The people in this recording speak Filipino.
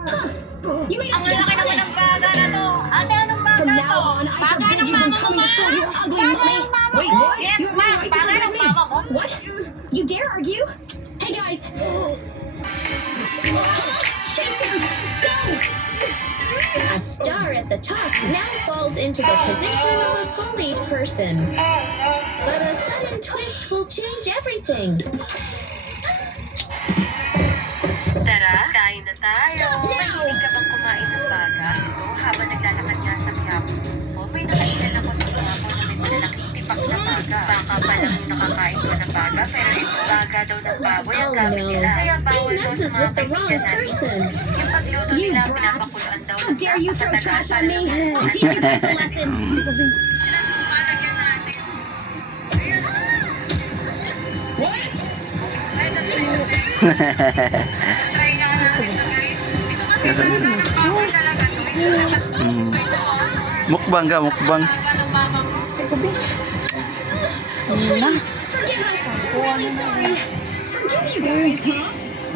You made us Ang get laki naman ng punished. baga na to. Ate, anong baga From to? now on, I Baga forbid ng you from mama mo, coming to school, you ugly Baga mummy. ng mama Wait, mo. what? Yes, You have no ma'am. right to Baga forbid ng me. mama mo. What? You dare argue? Hey guys. Jason, go! A star at the top now falls into the position of a bullied person. But a sudden twist will change everything. Tara, kain na tayo. Stop now! Mahilig ka bang kumain ng baga? Ito, habang naglalakad nga sa Quiapo ko, may nakailan ako sa mga ko na may malalaking tipak na baga. Baka pa lang yung nakakain ko ng baga, pero ito, baga daw ng baboy ang Oh gamit no, nila. Kaya he bawal daw sa messes mga with the wrong kaibigan natin. person. Yung pagluto You nila, brats! pinapakuluan daw How dare you throw katagal trash on para me? lang- I'll teach you guys a lesson. Sinasumpa lagyan natin. Ayun. What? Ay, that's nice. Try nga natin ito, guys. Ito kasi talaga ng baboy talaga to. Ito dapat Mukbang ka, mukbang. baga ng mama mo. Please, forgive us. We're really sorry. Forgive you guys, huh?